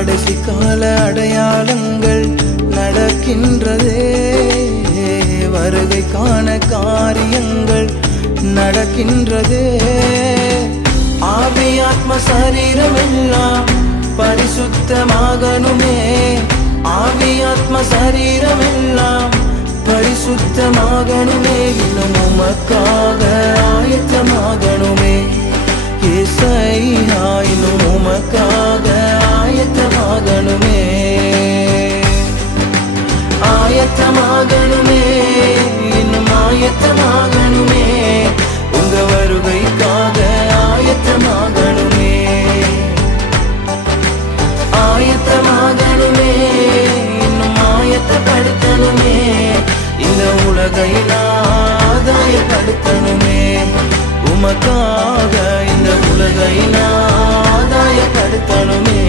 கடைசி கால அடையாளங்கள் நடக்கின்றதே, வருகை காண காரியங்கள் நடக்கின்றதே. ஆவி ஆத்ம சரீரம் எல்லாம் பரிசுத்தமாகணுமே, ஆவி ஆத்ம சரீரம் எல்லாம் பரிசுத்தமாகணுமே. இன்னும் உமக்காக ஆயத்தமாகணுமே ஏசையா, இன்னும் உமக்காக ஆயத்தமாகணுமே, ஆயத்தமாகணுமே, இன்னும் ஆயத்தமாகணுமே. உங்க வருகைக்காக ஆயத்தமாகணுமே, ஆயத்தமாகணுமே, இன்னும் ஆயத்தப்படுத்தணுமே. இந்த உலகை ஆதாயப்படுத்தணுமே, உமக்காக இந்த உலகை ஆதாயப்படுத்தணுமே.